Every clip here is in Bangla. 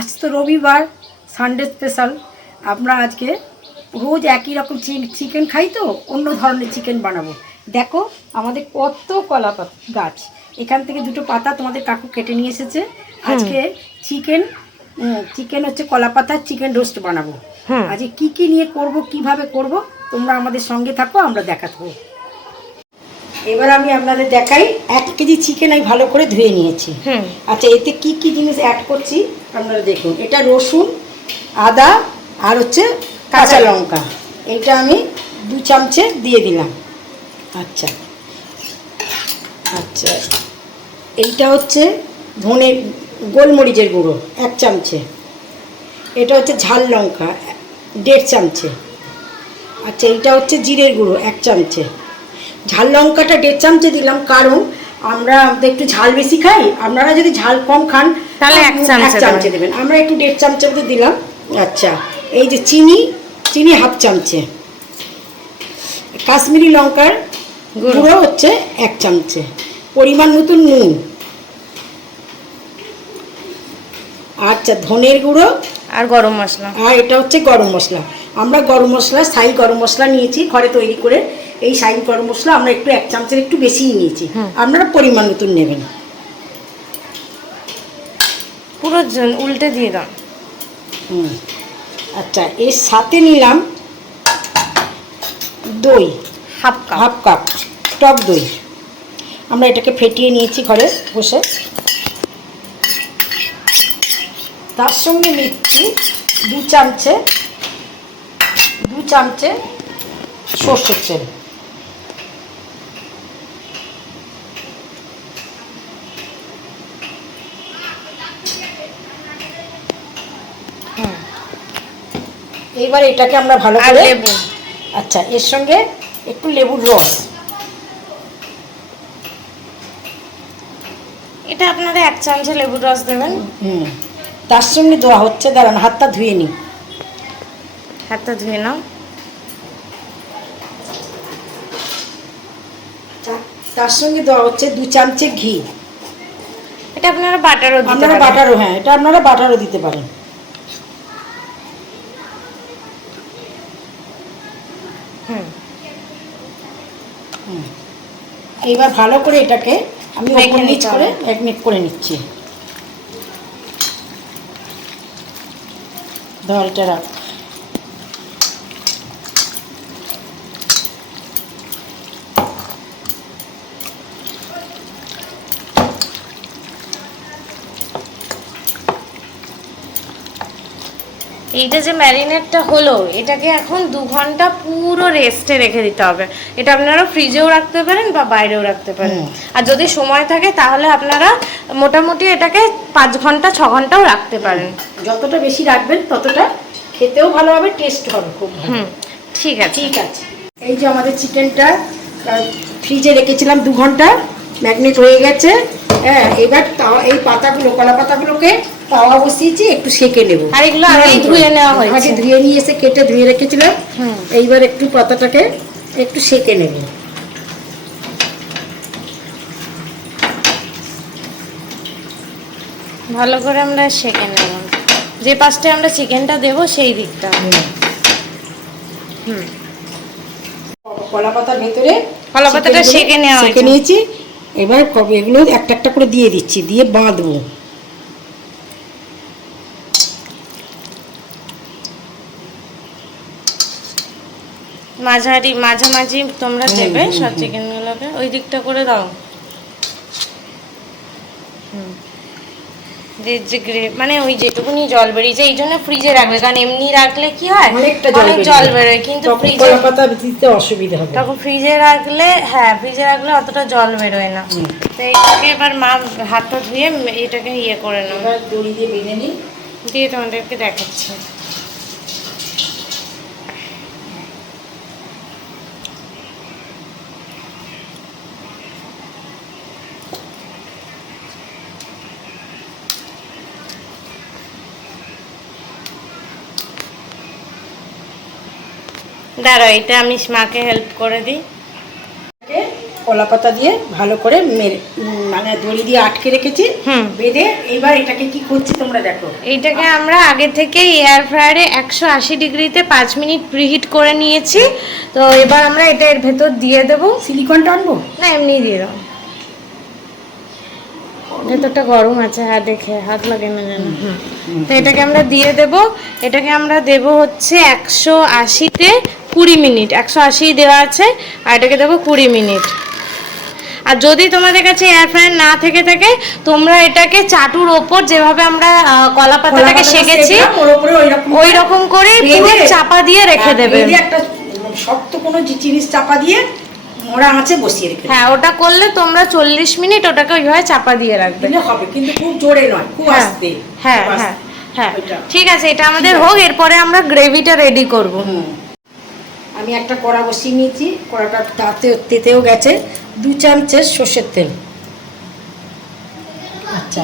আজ তো রবিবার, সানডে স্পেশাল। আমরা আজকে রোজ একই রকম চিকেন খাই, তো অন্য ধরনের চিকেন বানাবো। দেখো আমাদের কত কলা গাছ, এখান থেকে দুটো পাতা তোমাদের কাকু কেটে নিয়ে এসেছে। আজকে চিকেন হচ্ছে কলা পাতার চিকেন রোস্ট বানাবো। আজকে কি কি নিয়ে করব, কিভাবে করব, তোমরা আমাদের সঙ্গে থাকো, আমরা দেখাবো। এবার আমি আপনাদের দেখাই। 1 কেজি চিকেন আমি ভালো করে ধুয়ে নিয়েছি। আচ্ছা, এতে কি কি জিনিস অ্যাড করছি আপনারা দেখুন। এটা রসুন, আদা আর হচ্ছে কাঁচা লঙ্কা। এটা আমি 2 চামচে দিয়ে দিলাম। আচ্ছা আচ্ছা, এইটা হচ্ছে ধনে গোলমরিচের গুঁড়ো 1 চামচে। এটা হচ্ছে ঝাল লঙ্কা 1.5 চামচে। আচ্ছা, এইটা হচ্ছে জিরের গুঁড়ো 1 চামচে। ঝাল লঙ্কাটা 1.5 চামচে দিলাম, কারণ আমরা একটু ঝাল বেশি খাই। আপনারা যদি ঝাল কম খান তাহলে 1 চামচে দেবেন। আমরা একটু 1.5 চামচের মতো দিলাম। আচ্ছা, এই যে চিনি 1/2 চামচে। কাশ্মীরি লঙ্কার গুঁড়ো হচ্ছে 1 চামচে। পরিমাণ মতো নুন। আচ্ছা, ধনের গুঁড়ো আর গরম মশলা। আর এটা হচ্ছে গরম মশলা। আমরা গরম মশলা, শাহি গরম মশলা নিয়েছি ঘরে তৈরি করে। এই শাহি গরম মশলা আমরা একটু 1 চামচের একটু বেশিই নিয়েছি। আপনারা পরিমাণ মতন নেবেন। পুরো উল্টে দিয়ে দাও। আচ্ছা, এর সাথে নিলাম দই হাফ কাপ টক দই। আমরা এটাকে ফেটিয়ে নিয়েছি ঘরে বসে। তার সঙ্গে নিচ্ছি 2 চামচে সর্ষের তেল। এইবার এটাকে আমরা ভালো করে লেবু। আচ্ছা, এর সঙ্গে একটু লেবুর রস। এটা আপনারা 1 চামচে লেবুর রস দেবেন। তার সঙ্গে দেওয়া হচ্ছে, দাঁড়ান হাতটা ধুয়ে নিই। হাতটা ধুয়ে নাও। তার সঙ্গে দেওয়া হচ্ছে 2 চামচে ঘি। এটা আপনারা বাটারও দিতে পারেন। বাটারও, হ্যাঁ, এটা আপনারা বাটারও দিতে পারেন। এইবার ভালো করে এটাকে আমি ওপর নিচ করে ম্যাগনেট করে নিচ্ছি। ধর এটা রাখ। এইটা যে ম্যারিনেটটা হলো, এটাকে এখন 2 ঘন্টা পুরো রেস্টে রেখে দিতে হবে। এটা আপনারা ফ্রিজেও রাখতে পারেন বা বাইরেও রাখতে পারেন। আর যদি সময় থাকে তাহলে আপনারা মোটামুটি এটাকে 5 ঘন্টা 6 ঘন্টাও রাখতে পারেন। যতটা বেশি রাখবেন ততটা খেতেও ভালো হবে, টেস্ট হবে খুব ভালো। ঠিক আছে। এই যে আমাদের চিকেনটা ফ্রিজে রেখেছিলাম 2 ঘন্টা, ম্যাগনেট হয়ে গেছে। হ্যাঁ, এবার এই পাতাগুলো, কলা পাতাগুলোকে তাওয়া বসিয়েছি, একটু সেঁকে নেব। আর এগুলো আগেই ধুয়ে নেওয়া হয়েছে। আগে ধুয়ে নিয়ে এসে কেটে ধুয়ে রেখেছিলাম। এইবার একটু পাতাটাকে একটু সেঁকে নেব। ভালো করে আমরা সেঁকে নেব। যে পাশটায় আমরা চিকেনটা দেব সেই দিকটা। কলা পাতার ভেতরে কলা পাতাটা সেঁকে নিয়েছি। এবার এগুলো একটা একটা করে দিয়ে দিচ্ছি, দিয়ে বাঁধবো। মাঝামাঝি তোমরা দেবে সব চিকেনগুলোকে। ওই দিকটা করে দাও। মানে ওই যেটুকুনি জল বেরিয়েছে, এই জন্য ফ্রিজে রাখবে। কারণ এমনি রাখলে কি হয়, অনেক জল বেরোয়, কিন্তু কলা পাতা দিতে অসুবিধা হবে। তখন ফ্রিজে রাখলে অতটা জল বেরোয় না। তো এইটাকে এবার মা হাতটা ধুয়ে এটাকে করে নাও। দড়ি দিয়ে বেঁধে নিই, দিয়ে তোমাদেরকে দেখাচ্ছি। দাঁড়াও, এটা আমি মাকে হেল্প করে দিই। কলা পাতা দিয়ে ভালো করে মানে দড়ি দিয়ে আটকে রেখেছি বেঁধে। এইবার এটাকে কি করছি তোমরা দেখো। এইটাকে আমরা আগে থেকে এয়ার ফ্রায়ারে 180 ডিগ্রিতে 5 মিনিট প্রিহিট করে নিয়েছি। তো এবার আমরা এটা এর ভেতর দিয়ে দেবো। সিলিকনটা আনবো না, এমনি দিয়ে দাও, ভেতরটা গরম আছে। হ্যাঁ, দেখে হাত লাগে না যেন। তো এটাকে আমরা দিয়ে দেব। এটাকে আমরা দেব হচ্ছে 180-তে 20 মিনিট। 180 দেওয়া আছে, আর এটাকে দেবো 20 মিনিট। আর যদি তোমাদের কাছে এয়ার ফ্রায়ার না থেকে থাকে, তোমরা এটাকে চাটুর ওপর যেভাবে আমরা কলা পাতাটাকে সেকেছি ওই রকম করে পুরো চাপা দিয়ে রেখে দেবে। একটা শক্ত কোনো জিনিস চাপা দিয়ে মোড়া আঁচে বসিয়ে রেখে। হ্যাঁ, ওটা করলে তোমরা 40 মিনিট ওটাকে ওইভাবে চাপা দিয়ে রাখবে। হবে, কিন্তু খুব জোরে নয়, খুব আস্তে। হ্যাঁ হ্যাঁ হ্যাঁ, ঠিক আছে, এটা আমাদের হোক। এরপরে আমরা গ্রেভিটা রেডি করব। আমি একটা কড়া বসিয়ে নিয়েছি, কড়াটা তেতেও গেছে। 2 চামচের সর্ষের তেল। আচ্ছা,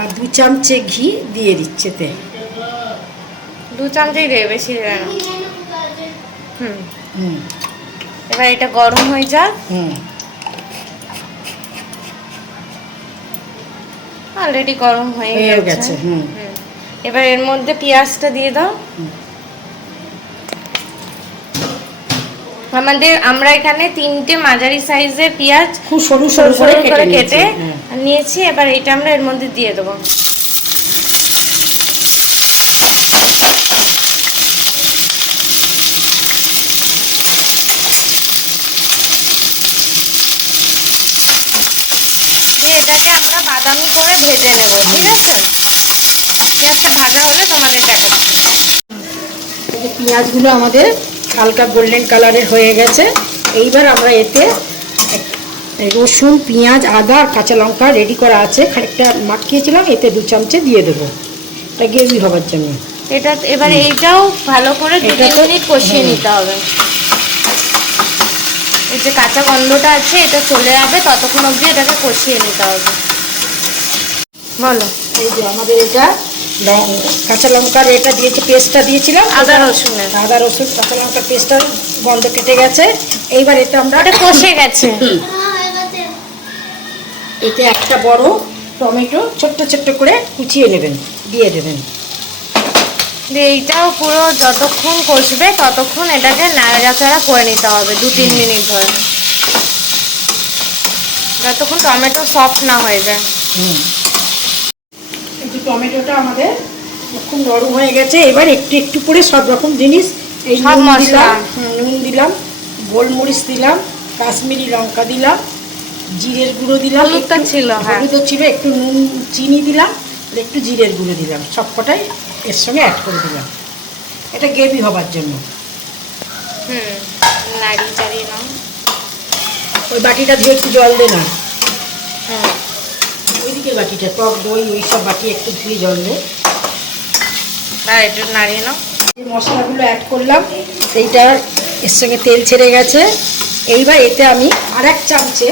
আর 2 চামচে ঘি দিয়ে দিচ্ছে তে। 2 চামচই দেবে, বেশি দেবে না। এবার এটা গরম হয়ে যাক। অলরেডি গরম হয়ে গেছে। এবার এর মধ্যে পেঁয়াজটা দিয়ে দাও। আমরা এখানে 3টে মাঝারি সাইজের পেঁয়াজ খুব সরু সরু করে কেটে নিয়েছি। এবার এটা আমরা এর মধ্যে দিয়ে দেবো। এটাকে আমরা বাদামি করে ভেজে নেব, ঠিক আছে? পেঁয়াজটা ভাজা হলে তোমাদের দেখাচ্ছি। পেঁয়াজগুলো আমাদের হালকা গোল্ডেন কালারের হয়ে গেছে। এইবার আমরা এতে রসুন, পেঁয়াজ, আদা আর কাঁচা লঙ্কা রেডি করা আছে, খানিকটা মাখিয়েছিলাম, এতে 2 চামচে দিয়ে দেবো, এটা গ্রেভি হবার জন্য। এটা এবার এইটাও ভালো করে 2-3 মিনিট কষিয়ে নিতে হবে। এই যে কাঁচা গন্ধটা আছে এটা চলে যাবে, ততক্ষণ অবধি এটাকে কষিয়ে নিতে হবে। বলো। এই যে আমাদের এটা কাঁচা লঙ্কার এটা দিয়েছি, পেস্টটা দিয়েছিলাম, আদা রসুন কাঁচা লঙ্কার পেস্টটার গন্ধ কেটে গেছে। এইবার এটা আমরা কষে গেছে। এতে একটা বড় টমেটো ছোট্ট ছোট্ট করে কুচিয়ে নেবেন, দিয়ে দেবেন। এইটাও পুরো যতক্ষণ কষবে ততক্ষণ এটাকে নাড়াচাড়া করে নিতে হবে 2-3 মিনিট ধরে, যতক্ষণ টমেটো সফট না হয়ে যায়। একটু টমেটোটা আমাদের খুব নরম হয়ে গেছে। এবার একটু একটু করে সব রকম জিনিস, এই নুন দিলাম, গোলমরিচ দিলাম, কাশ্মীরি লঙ্কা দিলাম, জিরের গুঁড়ো দিলাম, হলুদটা ছিল, হলুদও ছিল, একটু নুন, চিনি দিলাম, আর একটু জিরের গুঁড়ো দিলাম, সবকটাই এর সঙ্গে অ্যাড করে দিলাম, এটা গ্রেভি হবার জন্য। নাড়িয়ে চাড়িয়ে নাও। ওই বাটিটা ধুয়ে একটু জল দে না, ওইদিকের বাটিটা, টক দই ওই সব বাটি একটু ধুয়ে জল দে, আর একটু নাড়িয়ে নাও। মশলাগুলো অ্যাড করলাম, সেইটা এর সঙ্গে তেল ছেড়ে গেছে। এইবার এতে আমি 1 চামচে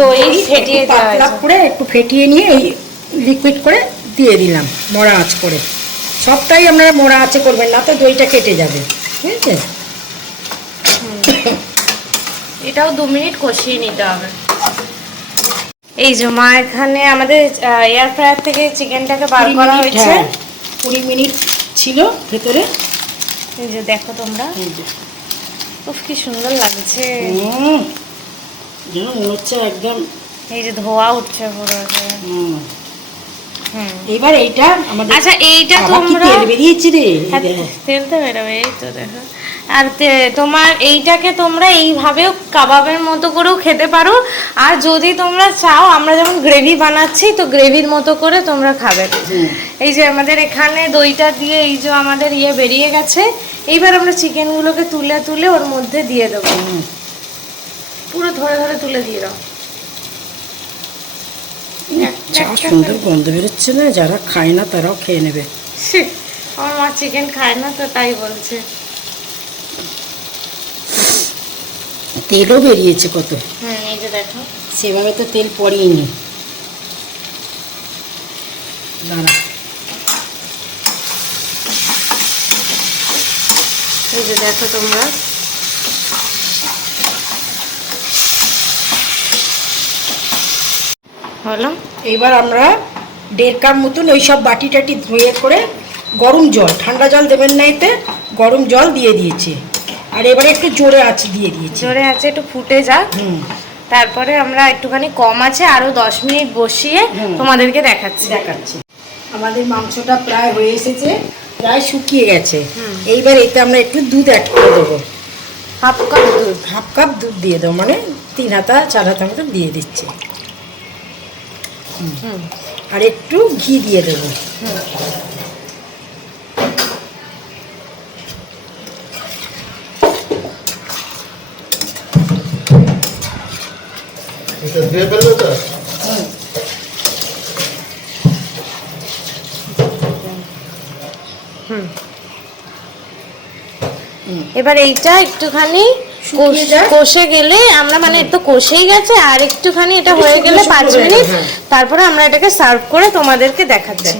দই ফেটিয়ে পাতলা করে একটু ফেটিয়ে নিয়ে এই লিকুইড করে দিয়ে দিলাম, মরা আঁচ করে। সবটাই আপনারা মরা আঁচে করবেন, না তো দইটা কেটে যাবে, ঠিক আছে? এটাও 2 মিনিট কষিয়ে নিতে হবে। এই যে মা এখানে আমাদের এয়ার ফ্রায়ার থেকে চিকেনটাকে বার করা হয়েছে। 20 মিনিট ছিল ভেতরে। এই যে দেখো তোমরা, উফ কি সুন্দর লাগছে, মনে হচ্ছে একদম। এই যে ধোয়া উঠছে পুরো। এবার এইটা আমাদের, আচ্ছা এইটা তোমরা তেল বেরিয়েছে রে, তেল তো বেরোবে, এই তো দেখো। আর তোমার এইটাকে তোমরা এইভাবেও কাবাবের মতো করেও খেতে পারো, আর যদি তোমরা চাও, আমরা যেমন গ্রেভি বানাচ্ছি তো গ্রেভির মতো করে তোমরা খাবে। এই যে আমাদের এখানে দইটা দিয়ে এই যে আমাদের বেরিয়ে গেছে। এইবার আমরা চিকেনগুলোকে তুলে তুলে ওর মধ্যে দিয়ে দেবো, পুরো ধরে ধরে তুলে দিয়ে দাও। সুন্দর গন্ধ বেরোচ্ছে না, যারা খায় না তারাও খেয়ে নেবে। আমার মা চিকেন খায় না তো তাই বলছে। তেলও বেরিয়েছে কত। এই যে দেখো, সেভাবে তো তেল পড়েইনি। দাঁড়া, এই যে দেখো তোমরা, হলো। এইবার আমরা 1.5 কাপ মতন ওই সব বাটি টাটি ধুয়ে করে গরম জল, ঠান্ডা জল দেবেন না, এতে গরম জল দিয়ে দিয়েছি। আর এবারে একটু জোরে আঁচ দিয়ে দিয়েছি। জোরে আছে, একটু ফুটে যাক। তারপরে আমরা একটুখানি কম আছে আরো 10 মিনিট বসিয়ে তোমাদেরকে দেখাচ্ছি। আমাদের মাংসটা প্রায় হয়ে এসেছে, প্রায় শুকিয়ে গেছে। এইবার এতে আমরা একটু দুধ অ্যাড করে দেবো। হাফ কাপ দুধ। হাফ কাপ দুধ দিয়ে দেবো, মানে 3 হাতা 4 হাতা মতো দিয়ে দিচ্ছি। আর একটু ঘি দিয়ে দেবো। এটা ধুয়ে ফেলবে তো? এবার এইটা একটুখানি শুকিয়ে যাক। কষে গেলে আমরা, মানে তো কষেই গেছে, আর একটুখানি এটা হয়ে গেলে 5 মিনিট, তারপরে আমরা এটাকে সার্ভ করে তোমাদেরকে দেখাচ্ছি।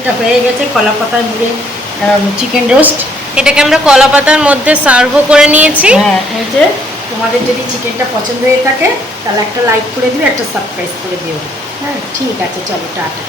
এটা হয়ে গেছে কলা পাতায় মুড়ে চিকেন রোস্ট। এটাকে আমরা কলা পাতার মধ্যে সার্ভও করে নিয়েছি। হ্যাঁ, এই যে তোমাদের যদি চিকেনটা পছন্দ হয়ে থাকে তাহলে একটা লাইক করে দিও, একটা সাবস্ক্রাইব করে দিও। হ্যাঁ, ঠিক আছে, চলো টাটা।